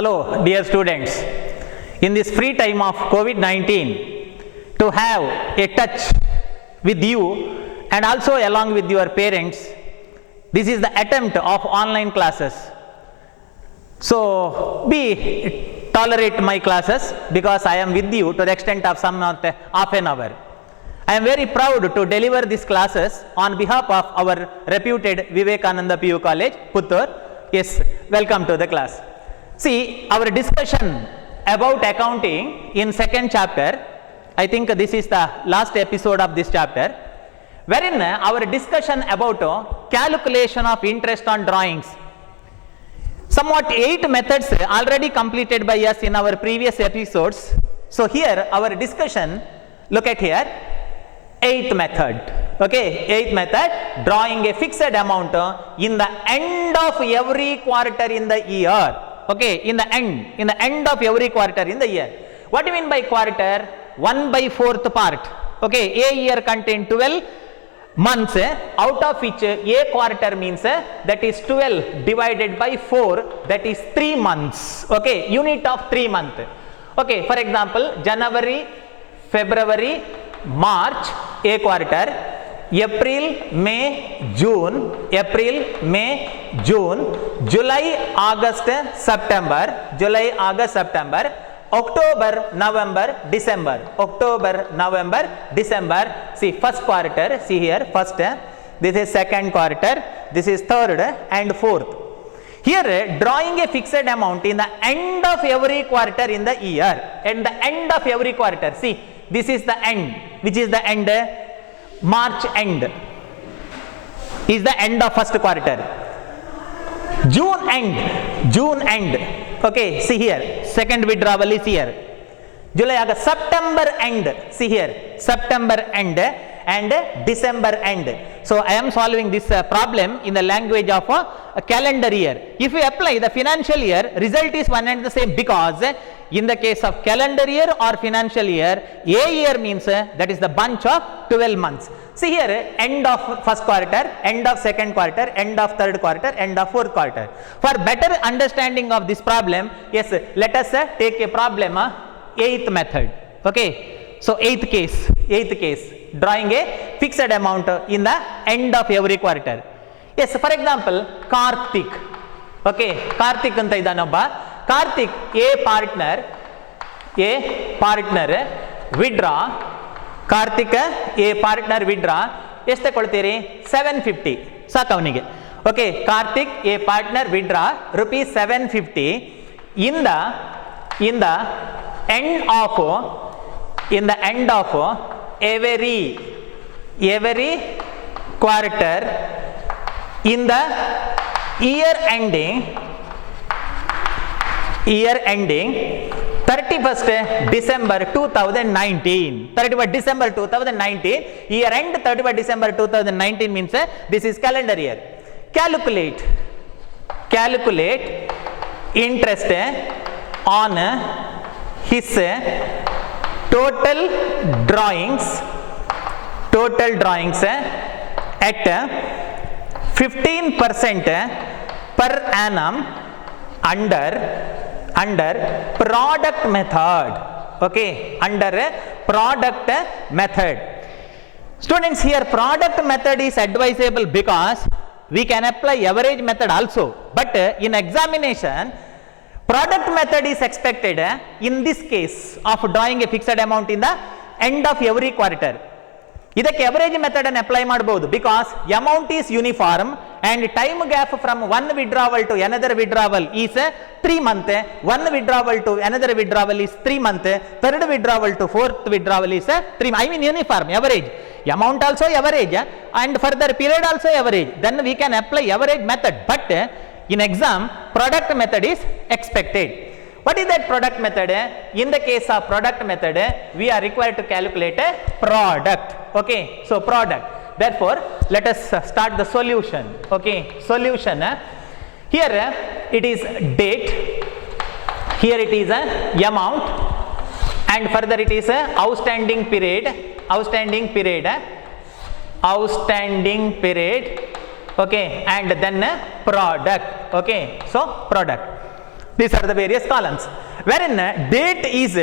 Hello dear students, in this free time of COVID-19, to have a touch with you and also along with your parents, this is the attempt of online classes. So tolerate my classes because I am with you to the extent of some half an hour. I am very proud to deliver these classes on behalf of our reputed Vivekananda PU College, Puttur. Yes, welcome to the class. See, our discussion about accounting in second chapter, I think this is the last episode of this chapter, wherein our discussion about calculation of interest on drawings. Somewhat 8 methods already completed by us in our previous episodes. So here our discussion, look at here, 8th method. Okay, 8th method, drawing a fixed amount in the end of every quarter in the year. Okay, in the end of every quarter in the year. What do you mean by quarter? 1/4 part. Okay, a year contains 12 months, out of which a quarter means that is 12 divided by 4, that is 3 months. Okay, unit of 3 months. Okay, for example, January, February, March, a quarter. April, May, June, April, May, June, July, August, September, July, August, September, October, November, December, October, November, December. See, first quarter, see here, first, this is second quarter, this is third and fourth. Here, drawing a fixed amount in the end of every quarter in the year, at the end of every quarter, see, this is the end. Which is the end? March end is the end of first quarter. June end. Okay, see here, second withdrawal is here. July, August, September end, see here, September end and December end. So I am solving this problem in the language of a calendar year. If we apply the financial year, result is one and the same, because in the case of calendar year or financial year, a year means that is the bunch of 12 months. See here, end of first quarter, end of second quarter, end of third quarter, end of fourth quarter. For better understanding of this problem, yes, let us take a problem, 8th method. Okay, so 8th case, drawing a fixed amount in the end of every quarter. Yes, for example, Karthik. Okay, Karthik anta idanobba. Karthik, a partner withdraw. Karthik, a partner withdraw. ಎಷ್ಟು ತಗೊಳ್ತೀರಿ? 750. ಸಾಕು ಅವನಿಗೆ. Okay, Karthik, a partner withdraw rupees 750 in the end of every quarter in the year ending 31st December 2019. 31st December 2019. Year end 31st December 2019 means this is calendar year. Calculate interest on his total drawings at 15% per annum under product method. Okay, under product method. Students, here product method is advisable because we can apply average method also, but in examination product method is expected in this case of drawing a fixed amount in the end of every quarter. ಇದಕ್ಕೆ average method ಅನ್ನು apply ಮಾಡಬಹುದು because amount is uniform and time gap from one withdrawal to another withdrawal is 3 months, one withdrawal to another withdrawal is 3 months, third withdrawal to fourth withdrawal is 3 months. I mean uniform, average. Amount also average and further period also average. Then we can apply average method, but in exam product method is expected. What is that product method? In the case of product method, we are required to calculate a product. Okay, so product. Therefore, let us start the solution. Okay, solution. Here it is date, here it is amount, and further it is outstanding period. Okay, and then product. Okay, so product. These are the various columns. Wherein date is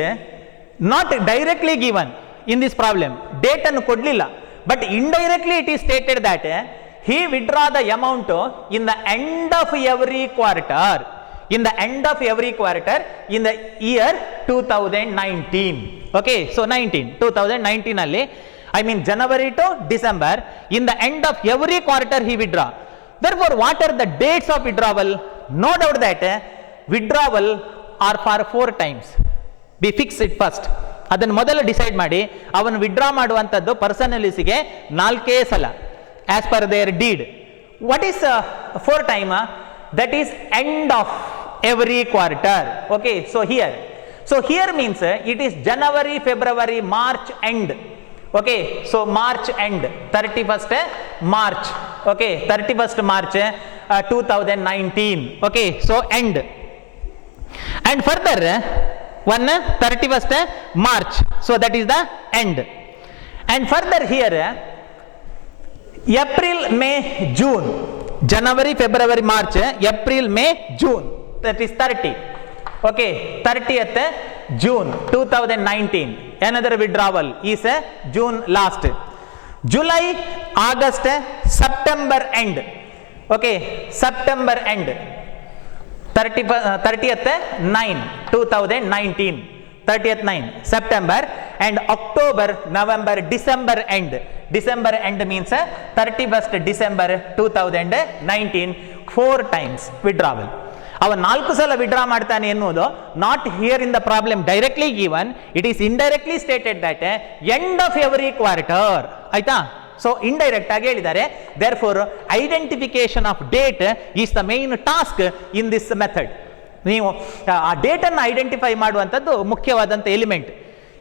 not directly given in this problem. Date annu kodlilla. But indirectly it is stated that he withdraw the amount in the end of every quarter. In the end of every quarter in the year 2019. Okay, so 2019 alli, I mean January to December, in the end of every quarter he withdraw. Therefore, what are the dates of withdrawal? No doubt that withdrawal are for 4 times. We fix it first. ಅದನ್ನು ಮೊದಲು decide ಮಾಡಿ ಅವನು withdraw ಮಾಡುವಂಥದ್ದು ಪರ್ಸನಲಿಸಿಗೆ 4 ಸಲ as per their deed. What is 4 time? That is end of every quarter. Okay, so here means it is January, February, March end. Okay, so March end, 31st March. Okay, 31st March 2019. Okay, so end. And further one 31st March, so that is the end. And further here April, May, June. January, February, March, April, May, June. That is 30. Okay, 30th June 2019. Another withdrawal is June last. July, August, September end. Okay, September end. 30th 9 2019. 30th 9 September. And October, November, December end. December end means 31st December 2019. 4 times withdrawal. ಅವ 4 ಸಲ withdraw ಮಾಡ್ತಾನೆ ಎನ್ನುವುದು not here in the problem directly given, it is indirectly stated that end of every quarter. ಆಯ್ತಾ? So indirect ಆಗಿ ಹೇಳಿದ್ದಾರೆ. Therefore identification of date is the main task in this method. ನೀವು ಆ ಡೇಟನ್ನು identify ಮಾಡುವಂಥದ್ದು ಮುಖ್ಯವಾದಂಥ element.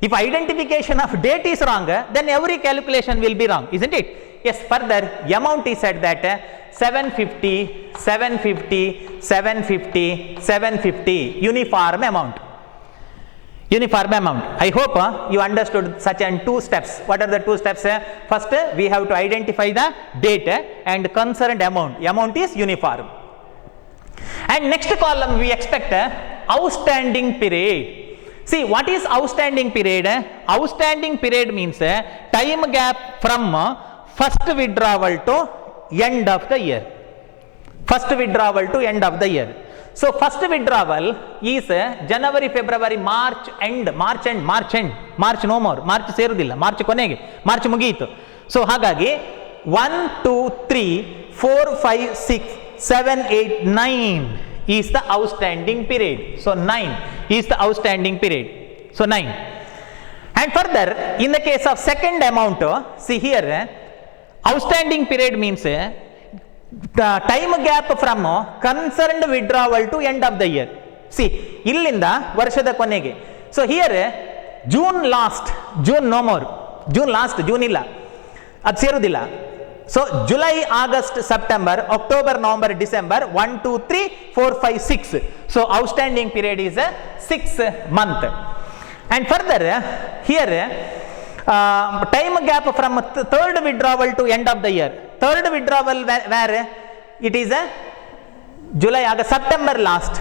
If identification of date is wrong, then every calculation will be wrong, isn't it? Yes, further amount is said that 750, 750, 750, 750 uniform amount. Uniform amount. I hope you understood such and 2 steps. What are the 2 steps? First, we have to identify the date and concerned amount. Amount is uniform. And next column we expect outstanding period. See, what is outstanding period? Outstanding period means time gap from first withdrawal to end of the year. First withdrawal to end of the year. So first withdrawal is January, February, March end, March end, March end, March no more, March ಸೇರುವುದಿಲ್ಲ, March ಕೊನೆಗೆ, March ಮುಗಿಯಿತು. So ಹಾಗಾಗಿ 1, 2, 3, 4, 5, 6, 7, 8, 9 is the outstanding period. So 9 is the outstanding period. So 9. And further, in the case of second amount, see here, outstanding period means the time gap from concerned withdrawal to end of the year. See, illinda varshada konege. So here June last, June no more, June last, June illa, ad serudilla. So July, August, September, October, November, December, 1, 2, 3, 4, 5, 6. So outstanding period is 6 month. And further here time gap from third withdrawal to end of the year. Third withdrawal where it is July, August, September last.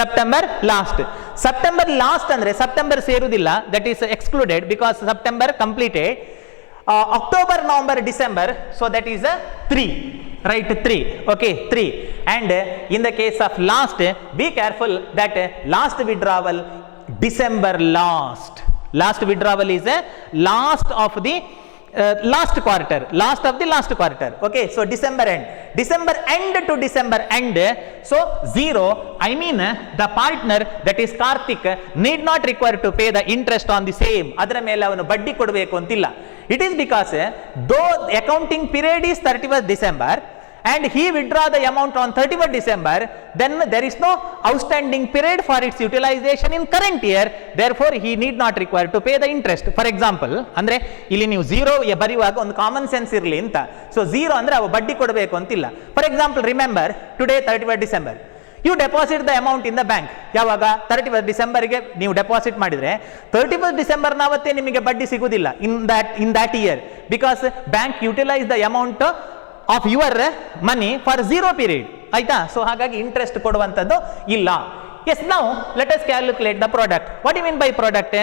September last. September last andre September serudilla, that is excluded because September completed. October, November, December, so that is 3, right? 3. Okay, 3. And in the case of last, be careful that last withdrawal December last. Last withdrawal is last of the last quarter, last of the last quarter. Okay, so December end, December end to December end. So 0, I mean the partner, that is Karthik, need not require to pay the interest on the same. Adra mele avanu baddi kodbeku antilla. It is because though accounting period is 31st December and he withdraw the amount on 31st December, then there is no outstanding period for its utilization in current year. Therefore, he need not require to pay the interest. For example, andre ಇಲ್ಲಿ ನೀವು 0 ಬರೆಯುವಾಗ ಒಂದು common sense ಇರಲಿ ಅಂತ. So 0 ಅಂದ್ರೆ ಅವು ಬಡ್ಡಿ ಕೊಡಬೇಕು ಅಂತಿಲ್ಲ. For example, remember today 31st December. You deposit the amount in the bank. ಯಾವಾಗ? 31st Decemberಗೆ ನೀವು ಡೆಪಾಸಿಟ್ ಮಾಡಿದ್ರೆ 31st December ನಾವತ್ತೇ ನಿಮಗೆ ಬಡ್ಡಿ ಸಿಗುವುದಿಲ್ಲ in that year, because bank utilize the amount of your money for 0 period. ಆಯ್ತಾ? ಸೊ ಹಾಗಾಗಿ interest ಕೊಡುವಂಥದ್ದು ಇಲ್ಲ. Yes, now let us calculate the product. What do you mean by product?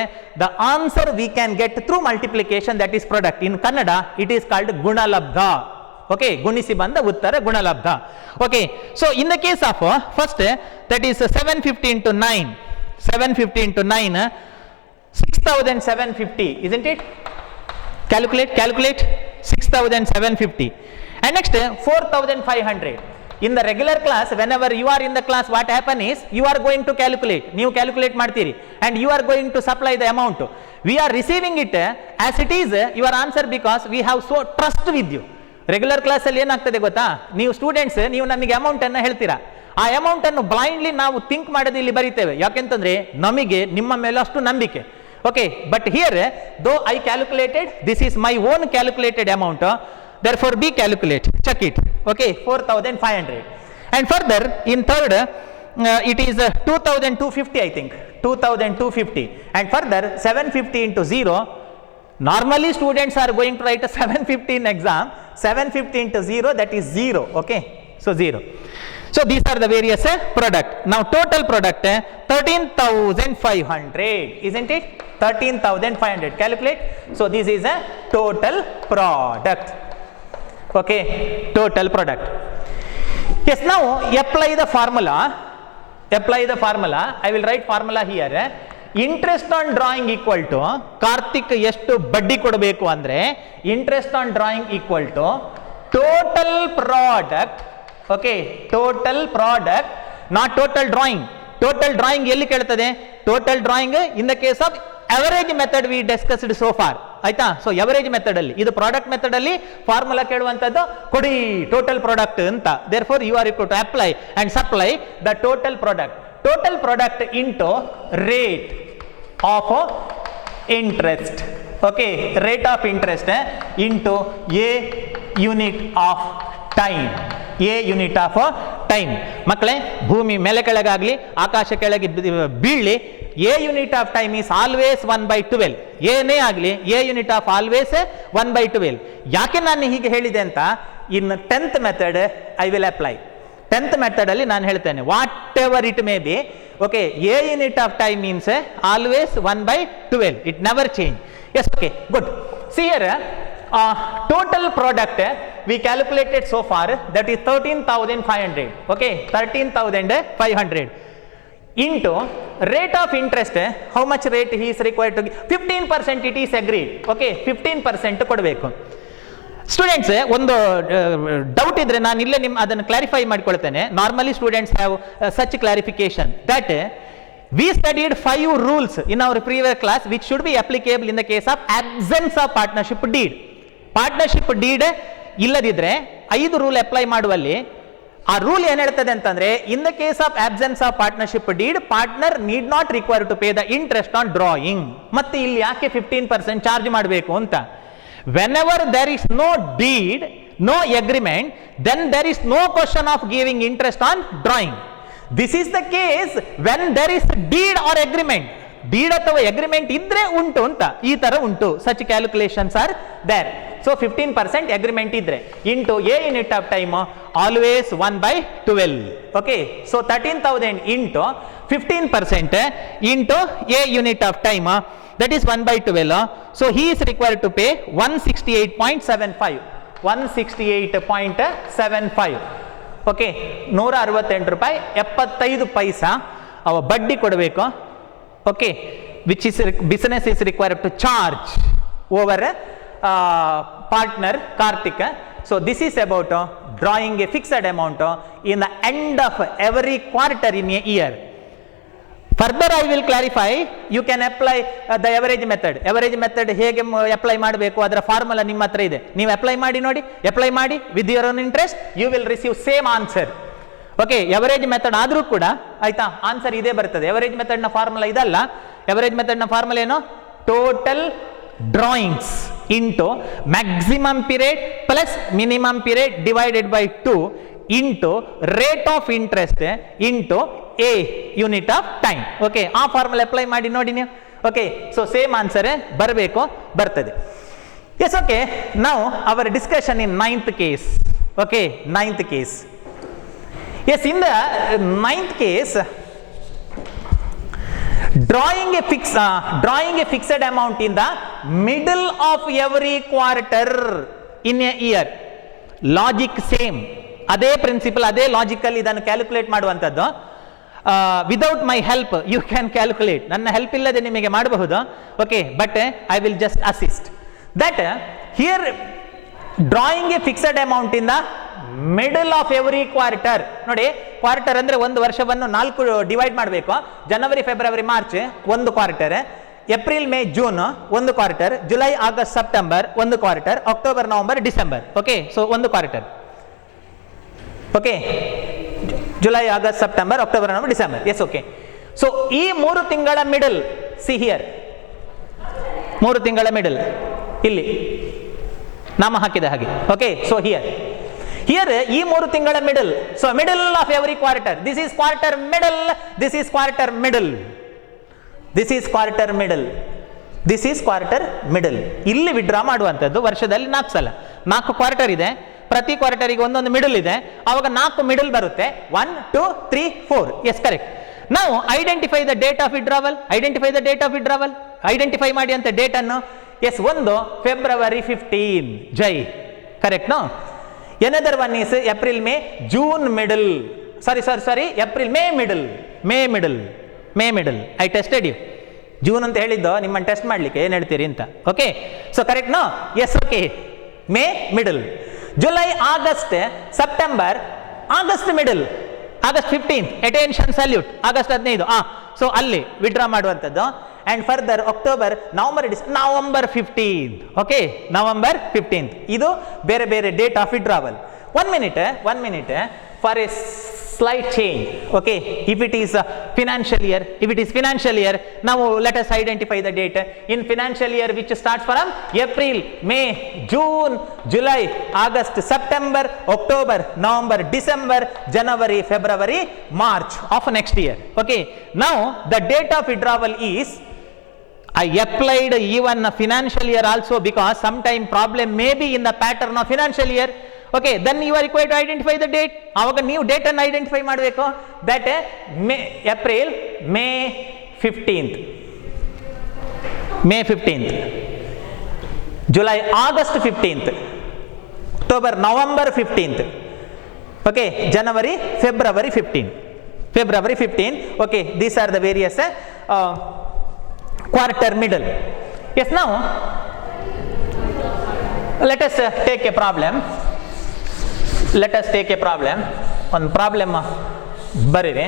The answer we can get through multiplication, that is product. In Kannada it is called Gunalabdha. Okay, Gunisi Banda Uttara Gunalabdha. Okay, so in the case of first that is 750 into 9, 750 into 9, 6750, isn't it? Calculate 6750. And next 4500. In the regular class, whenever you are in the class, what happen is you are going to calculate, ನೀವು calculate ಮಾಡ್ತೀರಿ, and you are going to supply the amount. We are receiving it as it is your answer because we have so trust with you. Regular ಕ್ಲಾಸಲ್ಲಿ ಏನಾಗ್ತದೆ ಗೊತ್ತಾ, ನೀವು students ನೀವು ನಮಗೆ ಅಮೌಂಟನ್ನು ಹೇಳ್ತೀರಾ, ಆ ಅಮೌಂಟನ್ನು ಬ್ಲೈಂಡ್ಲಿ ನಾವು ಥಿಂಕ್ ಮಾಡೋದು ಇಲ್ಲಿ ಬರೀತೇವೆ, ಯಾಕೆಂತಂದರೆ ನಮಗೆ ನಿಮ್ಮ ಮೇಲೆ ಅಷ್ಟು ನಂಬಿಕೆ. Okay, but here though I calculated, this is my own calculated amount, therefore be calculate, check it. Okay, 4500. And further in third it is 2250, I think 2250. And further 750 into 0, normally students are going to write a 750 in exam, 750 into 0, that is 0. Okay, so 0. So these are the various product. Now total product 13,500, isn't it? 13,500, calculate. So this is a total product. Okay, total product. Yes, now apply the formula. I will write formula here. Interest on drawing equal to Karthik ಎಷ್ಟು ಬಡ್ಡಿ ಕೊಡಬೇಕು ಅಂದ್ರೆ interest on drawing equal to total product. Okay, total product, not total drawing. Total drawing ಎಲ್ಲಿ ಕೇಳ್ತದೆ? Total drawing in the case of average method we discussed so far. ಆಯ್ತಾ? So average method ಅಲ್ಲಿ, ಇದು product method ಅಲ್ಲಿ formula ಕೇಳುವಂತದ್ದು ಕೊಡಿ total product ಅಂತ. Therefore you are equal to apply and supply the total product into rate of interest. Okay, rate of interest into a unit of time. A unit of time. ಮಕ್ಕಳೇ, ಭೂಮಿ ಮೇಲೆ ಕೆಳಗಾಗ್ಲಿ ಆಕಾಶ ಕೆಳಗೆ ಬೀಳಲಿ, a unit of time is always 1/12. ಏನೇ ಆಗಲಿ A unit of always 1/12. ಯಾಕೆ ನಾನು ಹೀಗೆ ಹೇಳಿದೆ ಅಂತ, in 10th method I will apply. 10th method ಅಲ್ಲಿ ನಾನು ಹೇಳ್ತೇನೆ whatever it may be. Okay, a unit of time means always 1/12, it never change. Yes, okay, good. See here total product we calculated so far, that is 13,500. Okay, 13,500 into rate of interest. How much rate he is required to give? 15% it is agreed. Okay, 15% ಕೊಡಬೇಕು. Students, ಒಂದು doubt ಇದ್ರೆ ನಾನು ಇಲ್ಲೇ ಅದನ್ನು clarify ಮಾಡಿಕೊಳ್ತೇನೆ. Normally students have such clarification that we studied 5 rules in our previous class which should be applicable in the case of absence of partnership deed. Partnership deed ಇಲ್ಲದಿದ್ರೆ 5 rule apply ಮಾಡುವಲ್ಲಿ ಆ rule ಏನ್ ಹೇಳ್ತದೆ ಅಂತಂದ್ರೆ, in the case of absence of partnership deed partner need not require to pay the interest on drawing. ಮತ್ತೆ ಇಲ್ಲಿ ಯಾಕೆ 15% charge ಮಾಡಬೇಕು ಅಂತ, whenever there is no deed, no agreement, then there is no question of giving interest on drawing. This is the case when there is deed or agreement. Deed ಅಥವಾ agreement ಇದ್ರೆ ಉಂಟು ಅಂತ, ಈ ತರ ಉಂಟು. Such calculations are there. So 15% agreement ಇದ್ರೆ into a unit of time always 1/12. Okay, so 13,000 into 15% into a unit of time, that is 1/12. So he is required to pay 168.75. 168.75. Okay, 168 ರೂಪಾಯಿ 75 ಪೈಸಾ ಅವ ಬಡ್ಡಿ ಕೊಡಬೇಕು. Okay, which is business is required to charge over partner Karthik. So this is about drawing a fixed amount in the end of every quarter in a year. Further I will clarify, you can apply the average method. Average method ಹೇಗೆ apply ಮಾಡಬೇಕು ಅದರ formula ನಿಮ್ಮ ಹತ್ರ ಇದೆ, ನೀವು apply ಮಾಡಿ ನೋಡಿ. Apply ಮಾಡಿ with your own interest, you will receive same answer. Okay, average method ಆದರೂ ಕೂಡ ಆಯ್ತಾ ಆನ್ಸರ್ ಇದೇ ಬರ್ತದೆ. ಎವರೇಜ್ ಮೆಥಡ್ ನ ಫಾರ್ಮುಲಾ ಇದಲ್ಲ. ಎವರೇಜ್ ಮೆಥಡ್ ನ ಫಾರ್ಮುಲಾ ಏನು? Total drawings into maximum period plus minimum period divided by 2 into rate of interest into a unit of time. Okay, ಆ ಫಾರ್ಮುಲಾ ಅಪ್ಲೈ ಮಾಡಿ ನೋಡಿ ನೀವು. ಓಕೆ, ಸೊ ಸೇಮ್ ಆನ್ಸರ್ ಬರಬೇಕು, ಬರ್ತದೆ. Yes, okay, now our discussion in 9th case. Okay, 9th case. Yes, in the 9th case, drawing a fixed amount in the middle of every quarter in a year. Logic same, ಅದೇ principal, ಅದೇ logical ಇದನ್ನು calculate ಮಾಡುವಂಥದ್ದು. Without my help you can calculate, ನನ್ನ help ಇಲ್ಲದೆ ನಿಮಗೆ ಮಾಡಬಹುದು. Okay, but I will just assist that here drawing a fixed amount in the middle of every quarter. ನೋಡಿ, quarter ಅಂದ್ರೆ ಒಂದು ವರ್ಷವನ್ನು 4 ಡಿವೈಡ್ ಮಾಡಬೇಕು. ಜನವರಿ, ಫೆಬ್ರವರಿ, ಮಾರ್ಚ್ ಒಂದು ಕ್ವಾರ್ಟರ್, ಏಪ್ರಿಲ್, ಮೇ, ಜೂನ್ ಒಂದು ಕ್ವಾರ್ಟರ್, ಜುಲೈ, ಆಗಸ್ಟ್, ಸೆಪ್ಟೆಂಬರ್ ಒಂದು quarter, October, November, December. Okay, so ಒಂದು quarter. Okay, July, August, September, October, November, December. Yes, okay. So ಈ 3 ತಿಂಗಳ ಮಿಡಲ್, ಸಿ ಹಿಯರ್, 3 ತಿಂಗಳ ಮಿಡಲ್ ಇಲ್ಲಿ ನಾಮ ಹಾಕಿದ ಹಾಗೆ. ಓಕೆ, ಸೊ ಹಿಯರ್ ಈ 3 ತಿಂಗಳ middle. So middle of every quarter, this is quarter middle, this is quarter middle, this is quarter middle, this is quarter middle. ಇಲ್ಲಿ ವಿಡ್ರಾ ಮಾಡುವಂಥದ್ದು ವರ್ಷದಲ್ಲಿ 4 ಸಲ. 4 ಕ್ವಾರ್ಟರ್ ಇದೆ, ಪ್ರತಿ ಕ್ವಾರ್ಟರಿಗೆ ಒಂದೊಂದು ಮಿಡಲ್ ಇದೆ, ಆವಾಗ 4 ಮಿಡಲ್ ಬರುತ್ತೆ. 1, 2, 3, 4. Yes, correct. ನಾವು identify the date of withdrawal, identify the date of withdrawal, identify ಮಾಡಿ ಅಂತ ಡೇಟ್ ಅನ್ನು. ಎಸ್, ಒಂದು February 15, Jai, correct. No, another one is April, May, June middle, sorry April, May middle. I tested you. June ಅಂತ ಹೇಳಿದ್ದು ನಿಮ್ಮನ್ನು test ಮಾಡ್ಲಿಕ್ಕೆ, ಏನು ಹೇಳ್ತೀರಿ ಅಂತ. Okay, so correct. No, yes, okay, May middle, July, August, September, August middle, August 15, attention salute, August 15. So ಅಲ್ಲಿ withdraw ಮಾಡುವಂಥದ್ದು. And further October, November 15. Okay, November 15 ಇದು ಬೇರೆ ಬೇರೆ date of withdrawal. 1 minute for A slight change. Okay, if it is financial year, now let us identify the date. In financial year which starts from April, May, June, July, August, September, October, November, December, January, February, March of next year. Okay, now the date of withdrawal is, I applied even financial year also because sometime problem may be in the pattern of financial year. Okay, then you are required to identify the date. ಆವಾಗ ನೀವು date ಅನ್ನು identify ಮಾಡಬೇಕು. That April, May 15th, July, August 15th, October, November 15th. Okay, January, February 15. Okay, these are the various quarter middle. Yes, ನಾವು let us take a problem. ಒಂದು problem ಬರೀರಿ.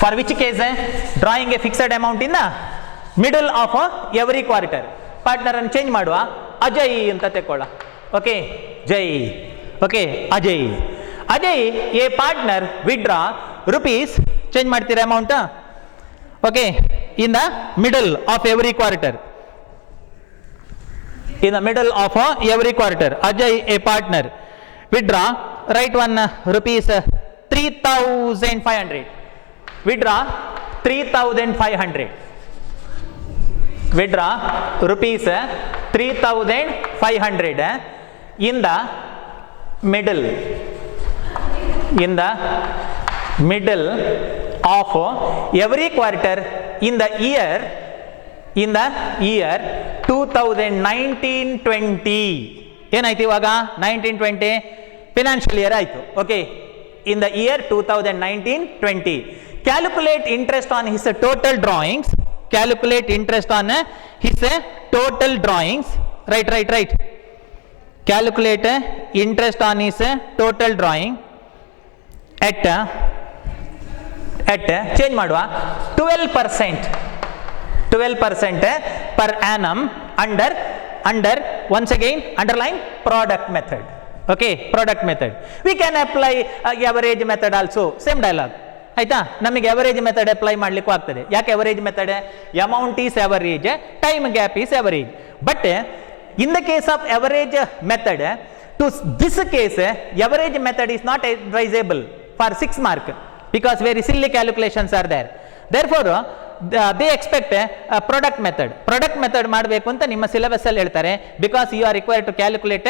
For which case drawing a fixed amount in the middle of every quarter. Partner ಅನ್ನು change ಮಾಡುವ, ಅಜಯ್ ಅಂತ ತೆಕ್ಕೊಳ್ಳ. Okay, Jai. Okay, Ajay a partner withdraw rupees, change ಮಾಡ್ತೀರಾ amount. Okay, in the middle of every quarter. In the middle of every quarter, Ajay, a partner, withdraw, write one rupees 3,500. Withdraw 3,500. Withdraw rupees 3,500 in the middle of every quarter in the year 2019-20. ಏನಾಯ್ತು ಇವಾಗ? 1920 financial year ಆಯಿತು. Okay, in the year 2019-20. Calculate interest on his total drawings. Right. Calculate interest on his total drawing at change ಮಾಡುವ 12% per annum under once again underline product method. Okay, product method. We can apply average method also, same dialogue. ಆಯ್ತಾ, ನಮಗೆ average method apply ಮಾಡಲಿಕ್ಕೂ ಆಗ್ತದೆ. ಯಾಕೆ average method? Amount is average, time gap is average. But in the case of average method, to this case average method is not advisable for 6 mark because very silly calculations are there. Therefore they expect product method ಮಾಡಬೇಕು ಅಂತ ನಿಮ್ಮ syllabus ಅಲ್ಲಿ ಹೇಳ್ತಾರೆ. Because you are required to calculate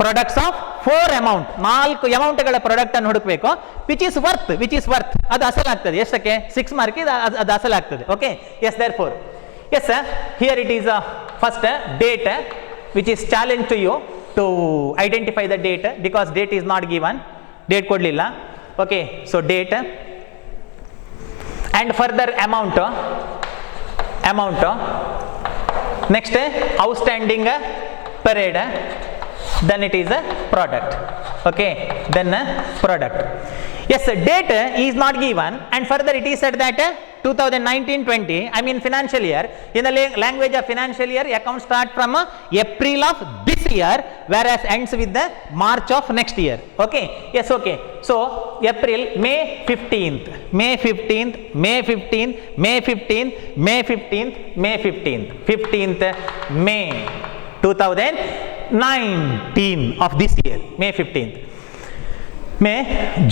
products of 4 amount, 4 ಅಮೌಂಟ್ಗಳ product ಅನ್ನು ಹುಡುಕಬೇಕು. Which is worth ಅದು ಅಸಲಾಗ್ತದೆ. ಎಷ್ಟಕ್ಕೆ? 6 ಮಾರ್ಕ್ ಅದು ಅಸಲಾಗ್ತದೆ. Okay, yes therefore yes here it is first date which is challenge to you to identify the date because date is not given, date ಕೊಡಲಿಲ್ಲ. ಓಕೆ, ಸೊ date and further amount, next outstanding period, then it is a product. Okay, then product. Yes, date is not given and further it is said that 2019-20, I mean financial year, in the language of financial year, account start from April of this year whereas ends with the March of next year. Okay, yes, okay, so April, May 15th, May 15th, May 15th, May 15th, May 15th, May 15th, 15th May 2019 of this year, May 15th. May,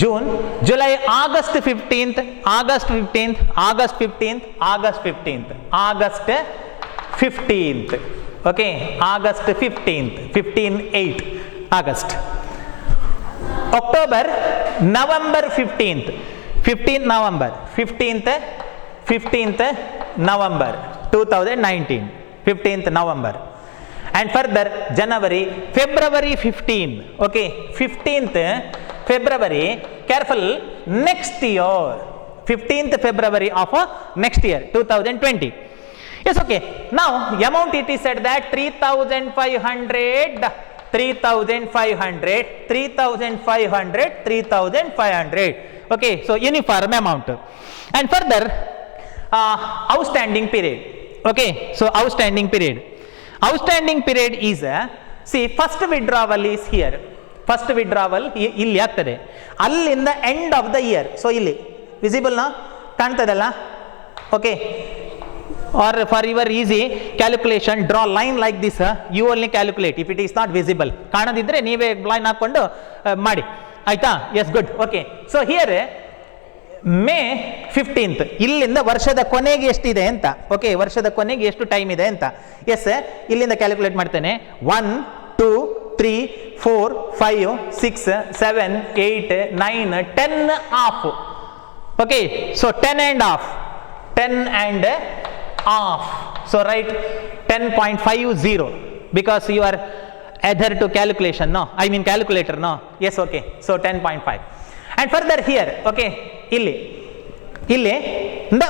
June, July, August 15th, August 15th, August 15th, August 15th, August 15th. Okay, August 15th, 15/8, August. October, November 15th, 15th November, 15th November 2019, 15th November. And further January, February 15, okay, 15th February, careful, next year, 15th February of next year 2020. Yes, okay, now amount it is said that 3,500, 3,500, 3,500, 3,500. Okay, so uniform amount. And further outstanding period. Okay, so outstanding period is see, first withdrawal is here, first withdrawal ಇಲ್ಲಿ ಆಗ್ತದೆ, ಅಲ್ಲಿಂದ end of the year. So ಇಲ್ಲಿ visible ನಾ ಕಾಣ್ತದಲ್ಲ? Okay, or for your easy calculation draw line like this, you only calculate if it is not visible. ಕಾಣದಿದ್ರೆ ನೀವೇ line ಹಾಕೊಂಡು ಮಾಡಿ, ಆಯ್ತಾ? Yes, good. Okay, so here May 15th, ಇಲ್ಲಿಂದ ವರ್ಷದ ಕೊನೆಗೆ ಎಷ್ಟಿದೆ ಅಂತ. ಓಕೆ, ವರ್ಷದ ಕೊನೆಗೆ ಎಷ್ಟು ಟೈಮ್ ಇದೆ ಅಂತ. ಎಸ್, ಇಲ್ಲಿಂದ ಕ್ಯಾಲ್ಕುಲೇಟ್ ಮಾಡ್ತೇನೆ. 1 2 3 4 5 6 7 8 9 10 half. Okay, so 10 and half, 10 and half, so write 10.50 because you are adhere to calculation, no, I mean calculator, no. Yes, okay, so 10.5. and further here, okay, ಇಲ್ಲಿ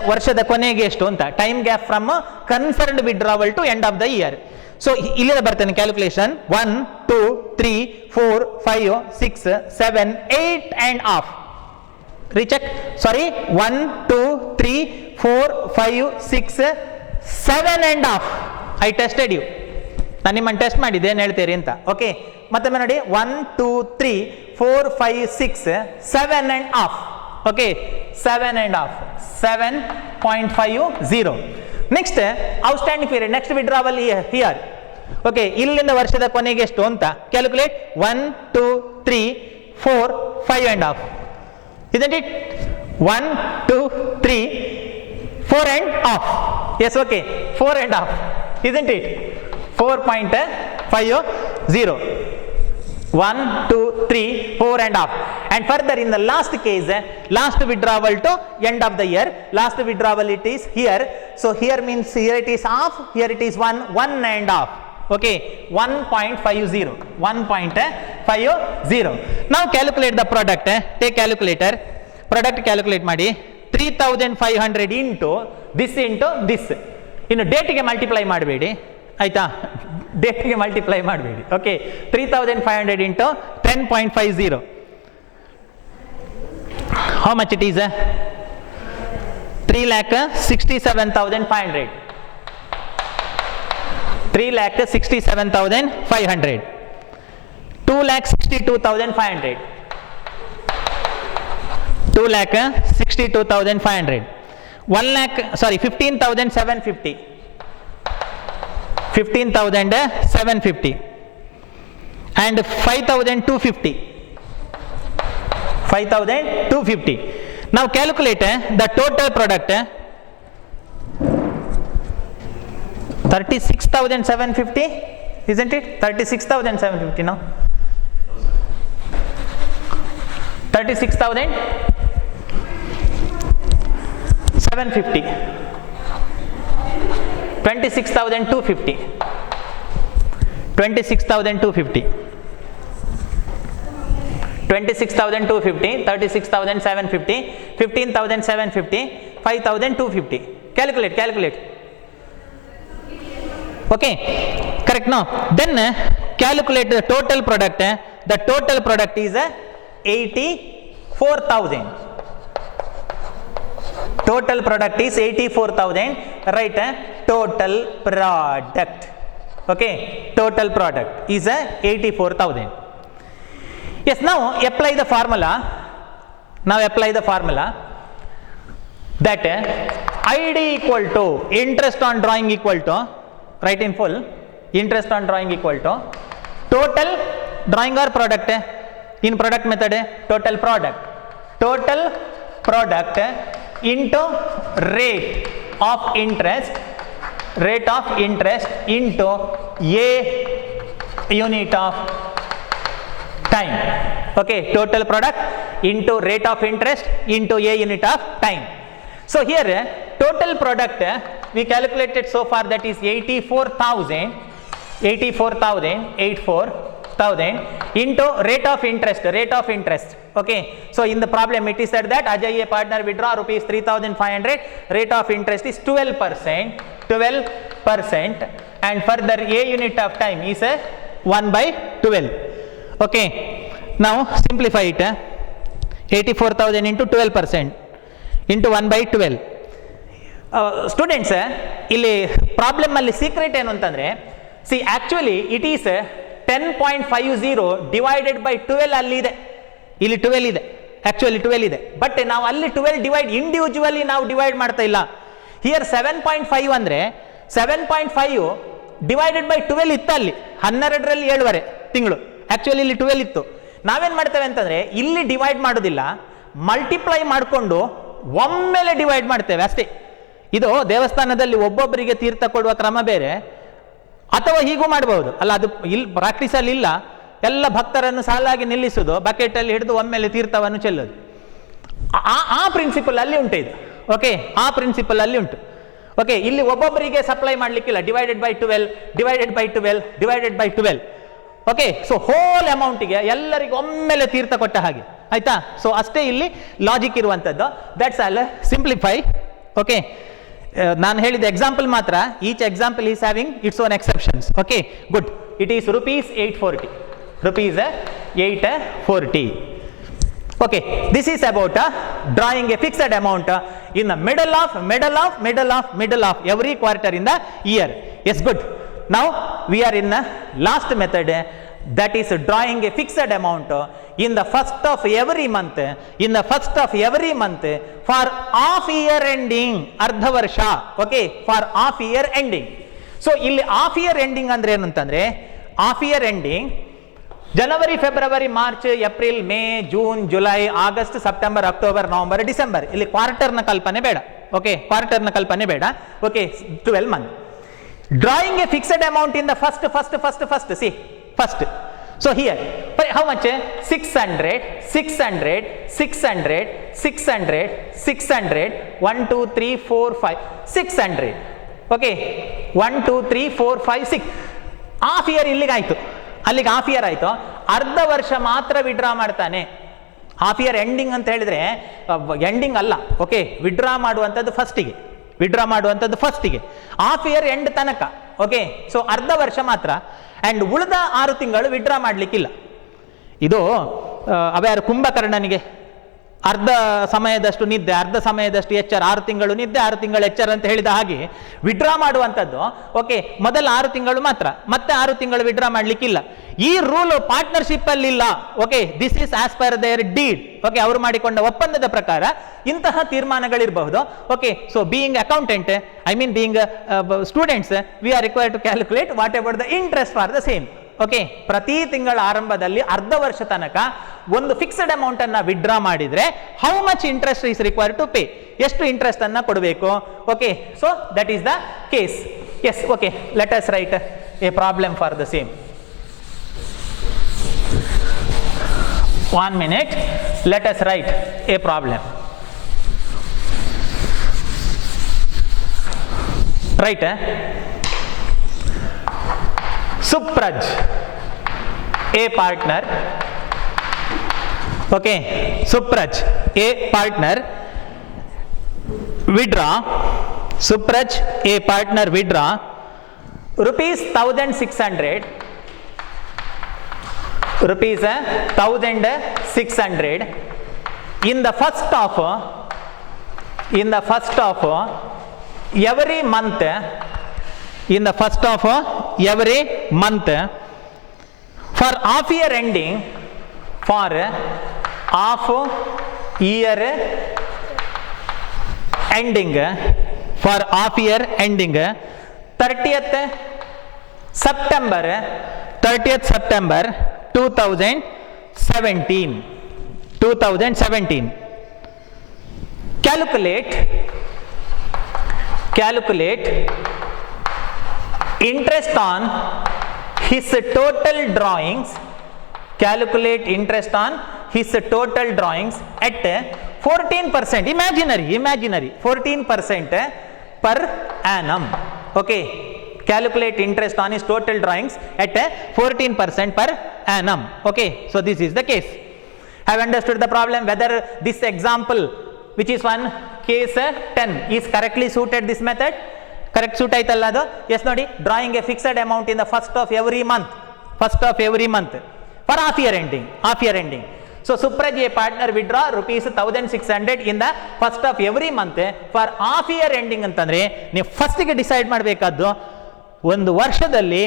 ವರ್ಷದ ಕೊನೆಗೆ ಎಷ್ಟು ಅಂತ, time gap from concerned withdrawal to end of the year. So ಇಲ್ಲಿಂದ ಬರ್ತೇನೆ calculation. 1 2 3 4 5 6 7 8 and half. Recheck, sorry, 1 2 3 4 5 6 7 and half. I tested you, ನಾನು ನಿಮ್ಮನ್ನು test ಮಾಡಿದ್ದೆ, ಏನು ಹೇಳ್ತೀರಿ ಅಂತ. ಓಕೆ, ಮತ್ತೆ ನೋಡಿ, 1 2 3 4 5 6 7 and half. Okay, 7 and half, 7.50. Next outstanding period, next withdrawal here. Okay, ಇಲ್ಲಿಂದ ವರ್ಷದ ಕೊನೆಗೆ ಎಷ್ಟು ಅಂತ calculate. 1 2 3 4 5 and half, isn't it? 1 2 3 4 and half. Yes, okay, 4 and half, isn't it? 4.50. 1 2 3 4 and half. and further in the last case, last withdrawal to end of the year, last withdrawal it is here. So here means here it is half, here it is 1 and half. Okay, 1.50, 1.50. now calculate the product. Take calculator, product calculate ಮಾಡಿ. 3,500 into this ಇನ್ನು ಡೇಟಿಗೆ multiply ಮಾಡಬೇಡಿ, ಆಯ್ತಾ? ಡೇಟಿಗೆ multiply ಮಾಡಬೇಡಿ. Okay, 3,500 into 10.50. how much it is? 3,67,500. 3,67,500. 2,62,500. 2,62,500. 15,750. 15,750 and 5,250. 5,250. now calculate the total product. 36,750, isn't it? 36,750 now. 36,750, 26,250, 26,250, 26,250, 36,750, 15,750, 5,250. Calculate. Okay, correct now. Then calculate the total product. The total product is 84,000. Total product is 84,000. Right? Total product. Okay, total product is 84,000. Yes, now apply the formula. That ID equal to interest on drawing equal to, write in full, interest on drawing equal to total drawing or product. In product method, total product into rate of interest into a unit of time. Okay, total product into rate of interest into a unit of time. So here total product we calculated so far, that is 84,000 into rate of interest. Okay, so in the problem it is said that Ajay a partner withdraw rupees 3,500, rate of interest is 12%, and further a unit of time is 1/12. Okay, now simplify it. 84,000 into 12% into 1/12. Students, ಇಲ್ಲಿ problem ಅಲ್ಲಿ secret ಏನು ಅಂತಂದ್ರೆ, C actually it is 10.50 divided by 12 ಅಲ್ಲಿ ಇದೆ, ಇಲ್ಲಿ 12 ಇದೆ, actually 12 ಇದೆ, but ನಾವು ಅಲ್ಲಿ 12 ಡಿವೈಡ್ ಇಂಡಿವಿಜುವಲಿ ನಾವು ಡಿವೈಡ್ ಮಾಡ್ತಾ ಇಲ್ಲ. ಹಿಯರ್ 7.5 ಅಂದ್ರೆ 7.5 ಡಿವೈಡೆಡ್ ಬೈ 12 ಇತ್ತು, ಅಲ್ಲಿ 12ರಲ್ಲಿ 7 ತಿಂಗಳು, ಆಕ್ಚುಲಿ ಇಲ್ಲಿ 12 ಇತ್ತು. ನಾವೇನ್ ಮಾಡ್ತೇವೆ ಅಂತಂದ್ರೆ ಇಲ್ಲಿ ಡಿವೈಡ್ ಮಾಡೋದಿಲ್ಲ, ಮಲ್ಟಿಪ್ಲೈ ಮಾಡಿಕೊಂಡು ಒಮ್ಮೆಲೆ ಡಿವೈಡ್ ಮಾಡ್ತೇವೆ ಅಷ್ಟೇ. ಇದು ದೇವಸ್ಥಾನದಲ್ಲಿ ಒಬ್ಬೊಬ್ಬರಿಗೆ ತೀರ್ಥ ಕೊಡುವ ಕ್ರಮ ಬೇರೆ, ಅಥವಾ ಹೀಗೂ ಮಾಡಬಹುದು ಅಲ್ಲ, ಅದು ಇಲ್ಲಿ ಪ್ರಾಕ್ಟೀಸ್ ಅಲ್ಲಿ ಇಲ್ಲ. ಎಲ್ಲ ಭಕ್ತರನ್ನು ಸಾಲಾಗಿ ನಿಲ್ಲಿಸುವುದು, ಬಕೆಟ್ ಅಲ್ಲಿ ಹಿಡಿದು ಒಮ್ಮೆಲೆ ತೀರ್ಥವನ್ನು ಚೆಲ್ಲೋದು, ಆ ಪ್ರಿನ್ಸಿಪಲ್ ಅಲ್ಲಿ ಉಂಟು ಇದು. ಓಕೆ, ಆ ಪ್ರಿನ್ಸಿಪಲ್ ಅಲ್ಲಿ ಉಂಟು. ಓಕೆ, ಇಲ್ಲಿ ಒಬ್ಬೊಬ್ಬರಿಗೆ ಸಪ್ಲೈ ಮಾಡ್ಲಿಕ್ಕಿಲ್ಲ, divided by 12. Okay, so whole ಅಮೌಂಟಿಗೆ ಎಲ್ಲರಿಗೂ ಒಮ್ಮೆಲೆ ತೀರ್ಥ ಕೊಟ್ಟ ಹಾಗೆ ಆಯ್ತಾ. ಸೊ ಅಷ್ಟೇ ಇಲ್ಲಿ ಲಾಜಿಕ್ ಇರುವಂಥದ್ದು. That's all, simplify. ಓಕೆ, ನಾನು ಹೇಳಿದ ಎಕ್ಸಾಂಪಲ್ ಮಾತ್ರ, each example is having its own exceptions. Okay, good. It is rupees 840. Okay, this is about drawing a fixed amount in the middle of every quarter in the year. Yes, good. Now we are in the last method, that is drawing a fixed amount in the first of every month, for half year ending, ardha varsha. Okay, for half year ending. So illi half year ending andre enu antandre, half year ending January, February, March, April, May, June, July, August, September, October, November, December. ಇಲ್ಲಿ quarter ನ ಕಲ್ಪನೆ ಬೇಡ. Okay, quarter ನ ಕಲ್ಪನೆ ಬೇಡ. Okay, 12 months. Drawing a fixed amount in the first. See, first. So here, how much? 600, 1, 2, 3, 4, 5, 600. Okay, 1, 2, 3, 4, 5, 6. Half year ಇಲ್ಲಿಗೆ ಆಯ್ತು, ಅಲ್ಲಿಗೆ ಹಾಫ್ ಇಯರ್ ಆಯ್ತು. ಅರ್ಧ ವರ್ಷ ಮಾತ್ರ ವಿಡ್ರಾ ಮಾಡ್ತಾನೆ. ಹಾಫ್ ಇಯರ್ ಎಂಡಿಂಗ್ ಅಂತ ಹೇಳಿದ್ರೆ ಎಂಡಿಂಗ್ ಅಲ್ಲ. ಓಕೆ, ವಿಡ್ರಾ ಮಾಡುವಂಥದ್ದು ಫಸ್ಟಿಗೆ, ಹಾಫ್ ಇಯರ್ ಎಂಡ್ ತನಕ. ಓಕೆ, ಸೊ ಅರ್ಧ ವರ್ಷ ಮಾತ್ರ, ಅಂಡ್ ಉಳಿದ 6 ತಿಂಗಳು ವಿಡ್ರಾ ಮಾಡ್ಲಿಕ್ಕಿಲ್ಲ. ಇದು ಅವ್ಯಾರು ಕುಂಭಕರ್ಣನಿಗೆ ಅರ್ಧ ಸಮಯದಷ್ಟು ನಿದ್ದೆ, ಅರ್ಧ ಸಮಯದಷ್ಟು ಎಚ್ಚರ, 6 ತಿಂಗಳು ನಿದ್ದೆ, 6 ತಿಂಗಳು ಎಚ್ಚರ ಅಂತ ಹೇಳಿದ ಹಾಗೆ ವಿಡ್ರಾ ಮಾಡುವಂಥದ್ದು. ಓಕೆ, ಮೊದಲ 6 ತಿಂಗಳು ಮಾತ್ರ, ಮತ್ತೆ 6 ತಿಂಗಳು ವಿಡ್ರಾ ಮಾಡ್ಲಿಕ್ಕಿಲ್ಲ. ಈ ರೂಲ್ ಪಾರ್ಟ್ನರ್ಶಿಪ್ ಅಲ್ಲಿ ಇಲ್ಲ. Okay, this is as per their deed. Okay, ಅವರು ಮಾಡಿಕೊಂಡ ಒಪ್ಪಂದದ ಪ್ರಕಾರ ಇಂತಹ ತೀರ್ಮಾನಗಳಿರಬಹುದು. Okay, so being accountant, I mean being students, we are required to calculate what about the interest for the same. Okay, ಪ್ರತಿ ತಿಂಗಳ ಆರಂಭದಲ್ಲಿ ಅರ್ಧ ವರ್ಷ ತನಕ ಒಂದು ಫಿಕ್ಸ್ಡ್ ಅಮೌಂಟ್ ಅನ್ನ ವಿಡ್ರಾ ಮಾಡಿದ್ರೆ how much interest is required to pay, ಎಷ್ಟು ಇಂಟ್ರೆಸ್ಟ್ ಅನ್ನ ಕೊಡಬೇಕು. Okay, so that is the case. Yes, okay, let us right A problem for the same. 1 minute. let us write a problem. Right? Supraj, a partner. Okay, Supraj, a partner, withdraw. Supraj, a partner, withdraw rupees 1,600. Rupees 1,600 in the first of every month. In the first of every month for half year ending. For half year ending. For half year ending 30th September 2017. Calculate interest on his total drawings. Calculate interest on his total drawings at 14%. Imaginary 14% per annum. Okay, calculate interest on his total drawings at 14% per annum. Okay, so this is the case. Have understood the problem, whether this example, which is one case 10, is correctly suited this method? Correct suit aitalla adu? Yes, nodi, drawing a fixed amount in the first of every month for half year ending. So Supraj, a partner, withdraw rupees 1,600 in the first of every month for half year ending ಅಂತಂದ್ರೆ ನೀವು first ಗೆ decide ಮಾಡಬೇಕಾದ್ದು ಒಂದು ವರ್ಷದಲ್ಲಿ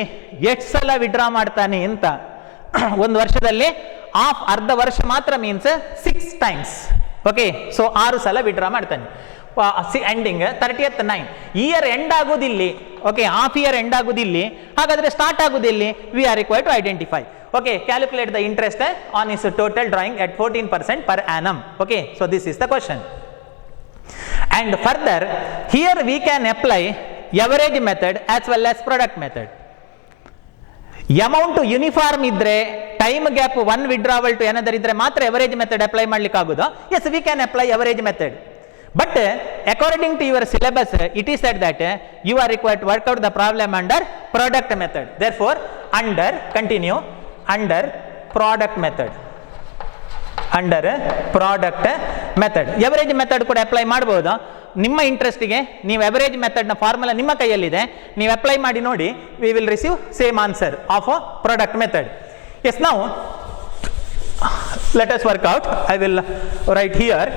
ಎಷ್ಟು ಸಲ withdraw ಮಾಡ್ತಾನೆ ಅಂತ. ಒಂದು ವರ್ಷದಲ್ಲಿ ಅರ್ಧ ವರ್ಷ ಮಾತ್ರ ಮೀನ್ಸ್ 6 times. ಓಕೆ, ಸೊ 6 ಸಲ ವಿಡ್ರಾ ಮಾಡ್ತಾನೆ. ಎಂಡಿಂಗ್ 30th 9 ಇಯರ್ ಎಂಡ್ ಆಗೋದಿಲ್ಲಿ. ಓಕೆ, ಹಾಫ್ ಇಯರ್ ಎಂಡ್ ಆಗೋದಿಲ್ಲಿ, ಹಾಗಾದ್ರೆ ಸ್ಟಾರ್ಟ್ ಆಗೋದಿಲ್ಲಿ. We are required to identify. Okay, calculate the interest on his total drawing at 14% per annum. Okay, so this is the question. And further, here we can apply average method as well as product method. Amount uniform idre, time gap one withdrawal to another idre matra average method apply ಮಾಡ್ಲಿಕ್ಕೆ ಆಗುದಾ? Yes, we can apply average method. But according to your syllabus, it is said that you are required to work out the problem under product method. Therefore, under product method. Average method ಕೂಡ apply ಮಾಡಬಹುದು. ನಿಮ್ಮ ಇಂಟ್ರೆಸ್ಟ್ಗೆ ನೀವು average method ನ formula ನಿಮ್ಮ ಕೈಯಲ್ಲಿದೆ, ನೀವು apply ಮಾಡಿ ನೋಡಿ. we will receive same answer of a product method. Yes, now let us work out. I will write here.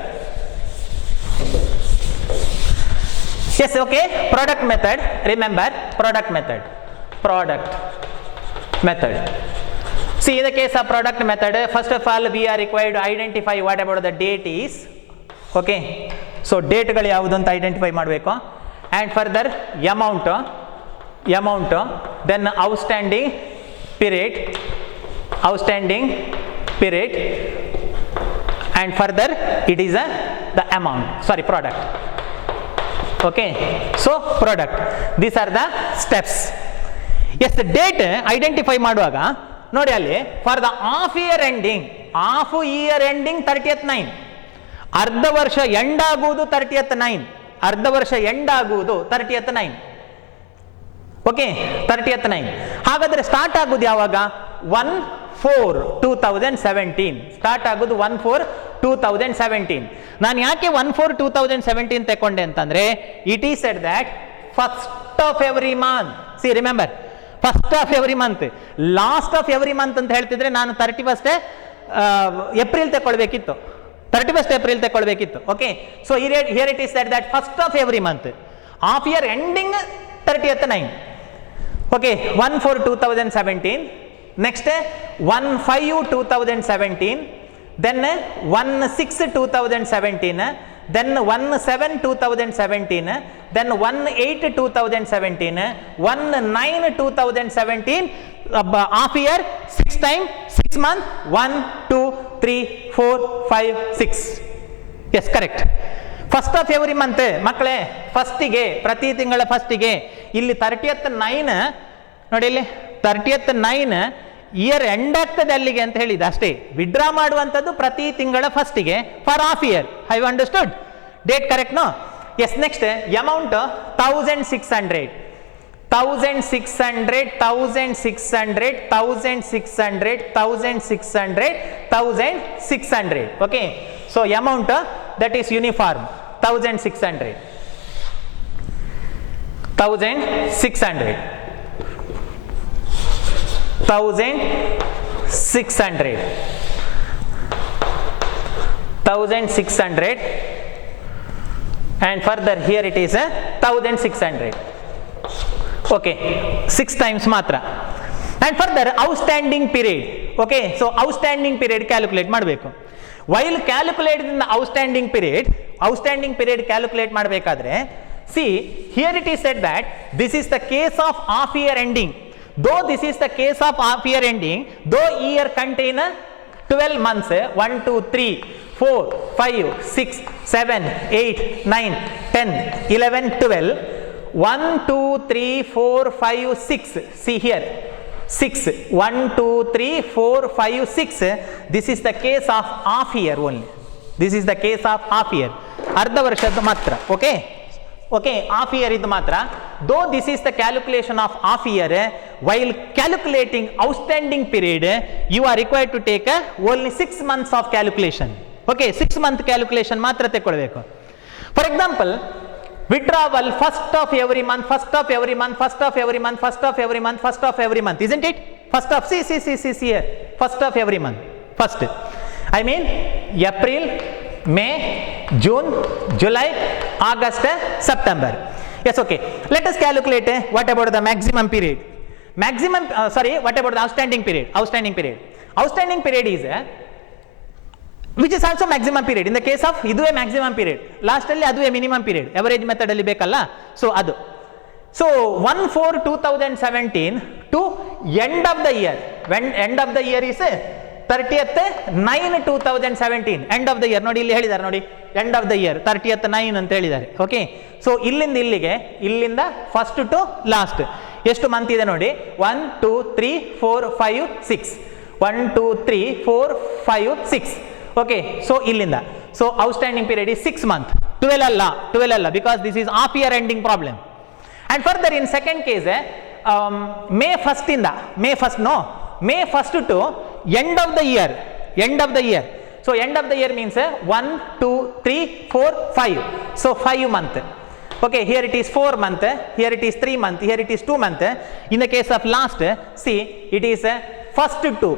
Yes, okay, product method. Remember, product method. See, in the case of product method, first of all we are required to identify what about the date is. Okay, so date ಗಳು ಯಾವುದು ಅಂತ identify ಮಾಡಬೇಕು. And further amount, then outstanding period, and further it is the amount, product. Okay, so product, these are the steps. Yes, the date identify ಮಾಡುವಾಗ ನೋಡಿ ಅಲ್ಲಿ, for the half year ending 30th 9, ಅರ್ಧ ವರ್ಷ end ಆಗುವುದು 30th 9, okay, 30th 9. ಹಾಗಾದ್ರೆ start ಆಗುದು ಯಾವಾಗ? 1/4/2017 start ಆಗುದು 1/4/2017. ನಾನು ಯಾಕೆ 1/4/2017 ತಗೊಂಡೆ ಅಂತಂದ್ರೆ, it is said that first of every month. See remember, first of every month, last of every month ಅಂತ ಹೇಳ್ತಿದ್ರೆ ನಾನು 31st ಏಪ್ರಿಲ್ ತಗೊಳ್ಬೇಕಿತ್ತು, 31st ಏಪ್ರಿಲ್ ತಗೊಳ್ಬೇಕಿತ್ತು. Okay, so here it is said that first of every month, half year ending 30th 9. Okay, 1/4/2017, next 1/5/2017, then 1/6/2017, then 1/7/2017, then 1/8/2017, 1/9/2017, half year 6 times 6 months, 1 2 3 4 5 6. Yes, correct. First of every month ಮಕ್ಕಳೇ, ಫಸ್ಟಿಗೆ, ಪ್ರತಿ ತಿಂಗಳ ಫಸ್ಟಿಗೆ ಇಲ್ಲಿ 30th 9 ನೋಡಿ, ಇಲ್ಲಿ 30th 9 year end ಆಗ್ತದೆ ಅಲ್ಲಿಗೆ ಅಂತ ಹೇಳಿದ ಅಷ್ಟೇ. ವಿಡ್ರಾ ಮಾಡುವಂಥದ್ದು ಪ್ರತಿ ತಿಂಗಳ ಫಸ್ಟಿಗೆ for half year. Have understood? Date correct no? Yes. Next amount 1600 1600 1600 1600 1600 1600. Okay, so amount that is uniform 1600 1600 1600 1600 and further here it is 1600. Okay, 6 times matra. And further outstanding period. Okay, so outstanding period calculate ಮಾಡಬೇಕು. While calculating the outstanding period calculate ಮಾಡಬೇಕಾದ್ರೆ, see here it is said that this is the case of half year ending. Though this is the case of half year ending, though year contain 12 months, 1 2 3 4 5 6 7 8 9 10 11 12 1 2 3 4 5 6. See here 6 1 2 3 4 5 6. This is the case of half year only. This is the case of half year. ಅರ್ಧ ವರ್ಷದ ಮಾತ್ರ. Okay okay, half year ಇದು ಮಾತ್ರ. Though this is the calculation of half year. While calculating outstanding period you are required to take only 6 months of calculation. Okay, 6 month calculation ಮಾತ್ರ ತಗೊಳ್ಬೇಕು. For example, withdrawal first of every month, first of every month, first of every month, first of every month, first of every month, isn't it? First of, see here, first of every month, first. I mean April, May, June, July, August, September. Yes, okay. Let us calculate what about the maximum period. What about the outstanding period? Outstanding period is which is also maximum period. In the case of iduve maximum period, last alli aduve minimum period, average method alli bekalla. So adu, so 1/4/2017 to end of the year. When end of the year is 30th 9/2017, end of the year. ನೋಡಿ ಇಲ್ಲಿ ಹೇಳಿದ್ದಾರೆ ನೋಡಿ, end of the year 30th 9 ಅಂತ ಹೇಳಿದ್ದಾರೆ. Okay, so ಇಲ್ಲಿಂದ ಇಲ್ಲಿಗೆ, ಇಲ್ಲಿಂದ first to last ಎಷ್ಟು ಮಂತ್ ಇದೆ ನೋಡಿ, 1 2 3 4 5 6 1 2 3 4 5 6. ಓಕೆ, ಸೊ ಇಲ್ಲಿಂದ, so outstanding period is 6 months. 12 ಅಲ್ಲ, because this is half year ending problem. And further in second case, May 1st to end of the year. So end of the year means 1 2 3 4 5. So 5 months. Okay, here it is 4 months, here it is 3 months, here it is 2 months. In the case of last, see it is 1st to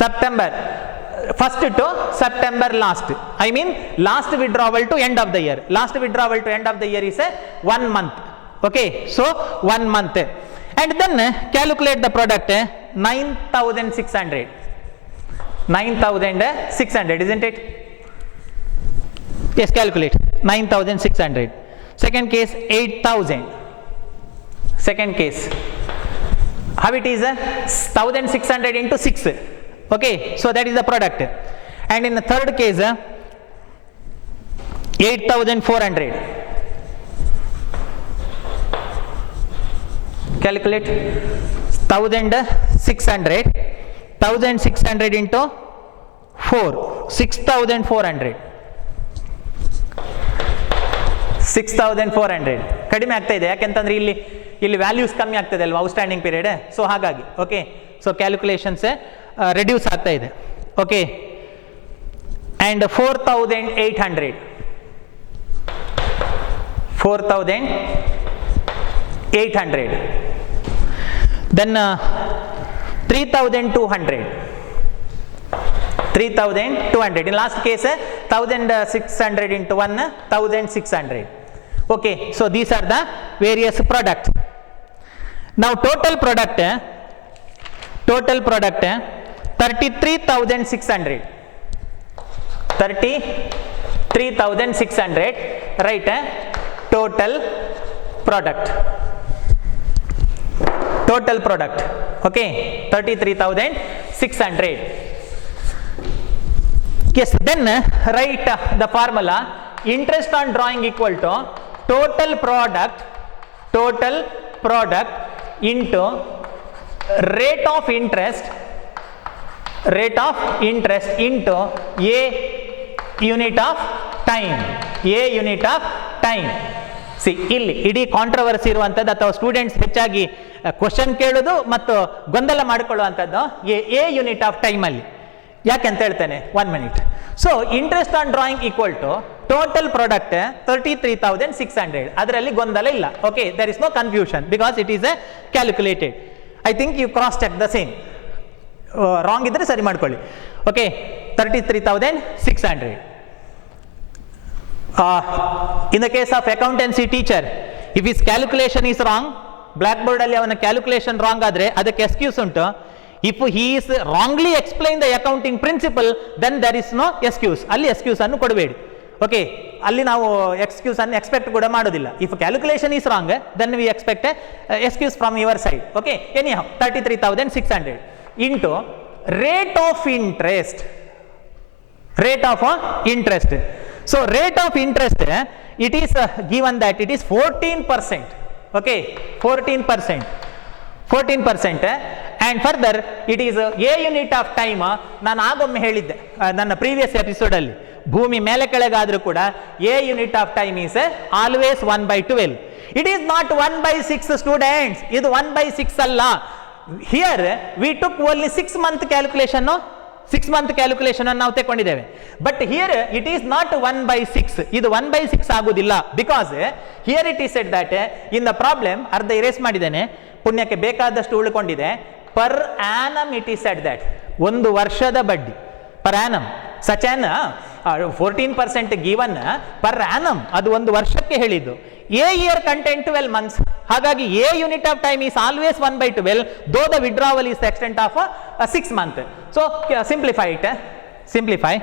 September last. I mean last withdrawal to end of the year. Last withdrawal to end of the year is 1 month. Okay, so 1 month. And then calculate the product 9,600. 9,600, isn't it? Yes, calculate 9,600. Second case 8,000. Second case, how it is 1,600 into 6. Okay, so that is the product. And in the third case 8,400. Calculate 1,600 into 4, 6,400. 6,400 ಕಡಿಮೆ ಆಗ್ತಾ ಇದೆ, ಯಾಕೆಂತಂದ್ರೆ ಇಲ್ಲಿ values ಕಮ್ಮಿ ಆಗ್ತದೆ ಅಲ್ವಾ outstanding period. So ಹಾಗಾಗಿ okay, so calculations reduce ಆಗ್ತಾ ಇದೆ. Okay, and 4,800 then 3,200. In last case 1,600 into 1, 1,600. Okay, so these are the various products. Now total product 33,600. 33,600, right? Total product, okay, 33,600. Yes, then write the formula. Interest on drawing equal to total product into rate of interest into a unit of time. C ಇಲ್ಲಿ ಇಡೀ controversy ಇರುವಂಥದ್ದು ಅಥವಾ students ಹೆಚ್ಚಾಗಿ question ಕೇಳೋದು ಮತ್ತು ಗೊಂದಲ ಮಾಡಿಕೊಳ್ಳುವಂಥದ್ದು A unit of ಟೈಮಲ್ಲಿ. ಯಾಕೆ ಅಂತ ಹೇಳ್ತೇನೆ, 1 minute. So interest on drawing equal to total product 33,600. ಅದರಲ್ಲಿ ಗೊಂದಲ ಇಲ್ಲ. Okay, there is no confusion because it is a calculated. I think you cross check the same. Wrong ಇದ್ರೆ ಸರಿ ಮಾಡ್ಕೊಳ್ಳಿ. Okay, 33,600. In the case of accountancy teacher, if his calculation is wrong, blackboard ಅಲ್ಲಿ ಅವನ calculation wrong ಆದ್ರೆ ಅದಕ್ಕೆ excuse ಉಂಟು. If he is wrongly explain the accounting principle, then there is no excuse. ಅಲ್ಲಿ excuse ಅನ್ನು ಕೊಡಬೇಡಿ. ಓಕೆ, ಅಲ್ಲಿ ನಾವು ಎಕ್ಸ್ಕ್ಯೂಸ್ ಅನ್ನು ಎಕ್ಸ್ಪೆಕ್ಟ್ ಕೂಡ ಮಾಡೋದಿಲ್ಲ. If calculation is wrong, then we expect excuse from your side. Okay, anyhow 33,600 into rate of interest. So rate of interest, it is given that it is 14%. Okay, 14%. And further it is a unit of time. ನಾನು ಆಗೊಮ್ಮೆ ಹೇಳಿದ್ದೆ ನನ್ನ previous episode ಅಲ್ಲಿ, ಭೂಮಿ ಮೇಲೆ ಕೆಳಗಾದ್ರೂ ಕೂಡ a unit of time is always 1/12. It is not 1/6 students. ಇದು 1/6 ಅಲ್ಲ. Here we took only 6 month calculation. 6 month calculation ಅನ್ನು ನಾವು ತಗೊಂಡಿದ್ದೇವೆ. But here it is not 1/6. ಇದು 1/6 ಆಗುದಿಲ್ಲ. Because here it is said that in the problem, ಅರ್ಧ erase ಮಾಡಿದ್ದೇನೆ, ಪುಣ್ಯಕ್ಕೆ ಬೇಕಾದಷ್ಟು ಉಳ್ಕೊಂಡಿದೆ. Per annum it is said that, ಒಂದು ವರ್ಷದ ಬಡ್ಡಿ per annum. Such on 14% given per annum, ಅದು ಒಂದು ವರ್ಷಕ್ಕೆ ಹೇಳಿದ್ದು. A year content 12 months. ಹಾಗಾಗಿ a unit of time is always 1/12, though the withdrawal is the extent of 6 months. So simplify it. Simplify.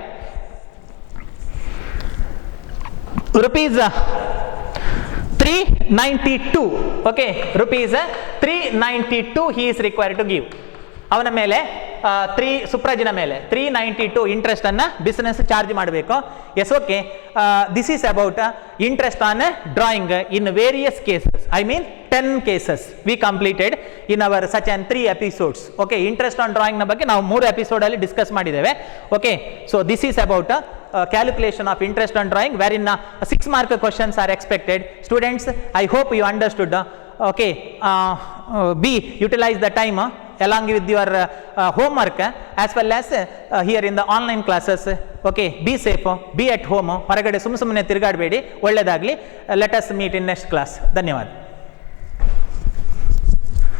Rupees 392. Okay, rupees 392 he is required to give. ಅವನ ಮೇಲೆ ಸುಪ್ರಜಿನ ಮೇಲೆ 392 interest ಅನ್ನ business charge ಮಾಡಬೇಕು. Yes, okay, this is about interest on drawing in various cases. I mean 10 cases we completed in our such and 3 episodes. Okay, interest on drawing ನ ಬಗ್ಗೆ ನಾವು 3 episode ಅಲ್ಲಿ discuss ಮಾಡಿದ್ದೇವೆ. Okay, so this is about calculation of interest on drawing, wherein 6 mark questions are expected. Students, I hope you understood. Okay, utilize the time along with your homework as well as here in the online classes. Okay, be safe, be at home. ಹೊರಗಡೆ ಸುಮ್ಮನೆ ತಿರುಗಾಡಬೇಡಿ. ಒಳ್ಳೆಯದಾಗಲಿ. Let us meet in next class. ಧನ್ಯವಾದ.